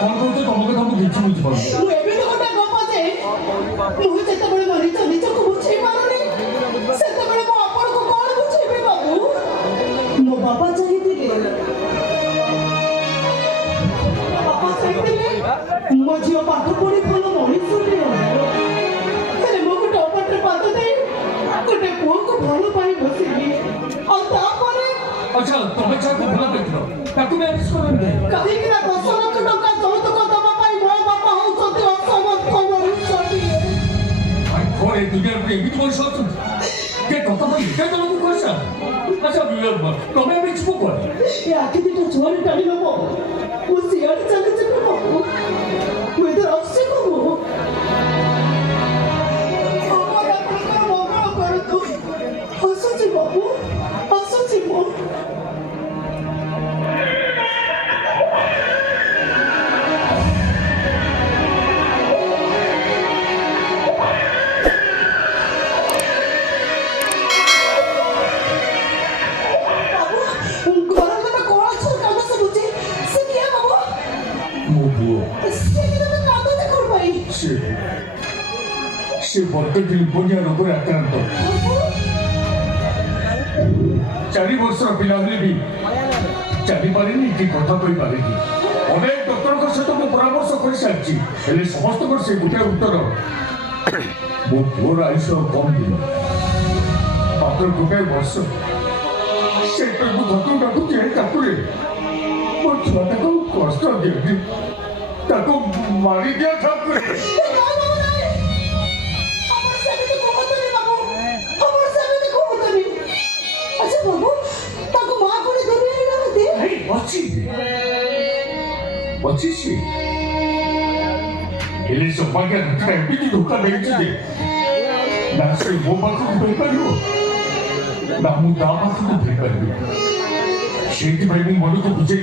कौन कहते तुम के तुम किछ बुझ पारो मु एबे तो गोटा गप जे मु जेते बळे मरि चली चको बुझै पारुनी सेते बळे मु आपण को कोन बुझैबे बाबू मो बाबा चाहिथिले बाबा चाहिथिले मो जियो पाठ पढी भलो मଣିଷ रे अरे मो गोटा पत्र पात दे गोटे पुओ को भलो पाई बसिली और तापरे अच्छा तुम जा को भला देखो ताकू मैनेज करो कहीं कि ना 10 लाख टका जौतुक दबा पाई मो बापा होउछती असमर्थ मरुछती आई खोर ए दुनिया पे एमित मन सोच के टका भाई के तुमको कोसा अच्छा तुम भी चुप कर ये आखि दिटा जोर टाणी लो मो सियाड़ चल चल बाबू मु इधर अवश्य को हमारा अपना मोगा कर तू हसुची बाबू हसुची मो से बर्तन निमोनिया रोग आक्रांत 4 वर्ष पिला भी जानी पारे कि कथा कही पारे अनेक डॉक्टर सहित मुझे परामर्श कर सारी समस्त से गोटे उत्तर मो पुअर आयुष कम दिन मात्र गोटे वर्ष से भतु डाकुचे मो छुआटा को कष्ट दिखती मारी दिया ठाकुर सौभाग्य एमती धोखा देती ना से मो पाखक पार ना मु पाखक पार से मन को बुझे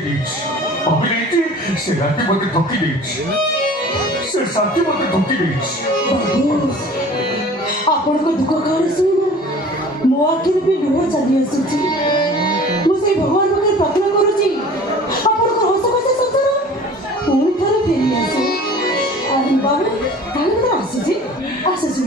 भाई से राति मत ठकी से शांति मत ठकी आपण को दुख कहानी सुन मो आखिर भी लुह चली आसुची मुझे भगवान को प्रार्थना करूची आपण को हस हस संसार पुणी थरे फेरी आसो अरे बाबू काहे तो आसुची आसुची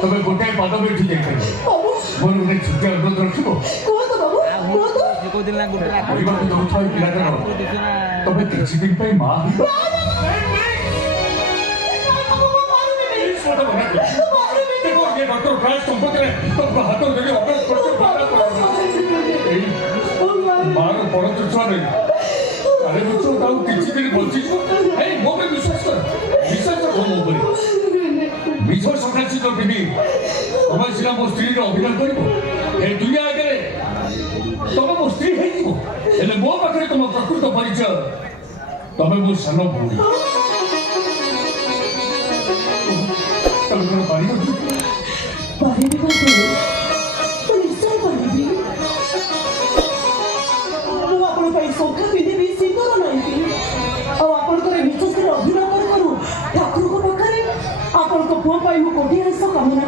तुम्हें गोटे पाद बैठी जाए मोर गोटे छुट्टिया अनुरोध रखो पिलाटार तुम किसी दिन माँ डॉक्टर प्राय संपत्ति हाथ जगह मार बड़ छुआ नहीं काले बुझो किसी दिन बची मो पे विश्वास कर मो विजय संक्रांति तो टीवी तुम सीधा मो स्त्री अभिनय कर दुनिया आगे तुम मो स्त्री मो पाखे तुम प्रकृत परिचय तुम मो सान भूमि संख्या पिंधि सिंदूर नहीं अभिनय करूँ ठाकुर को पाखे आपण को पुआ पाई मु कोठी आस कामना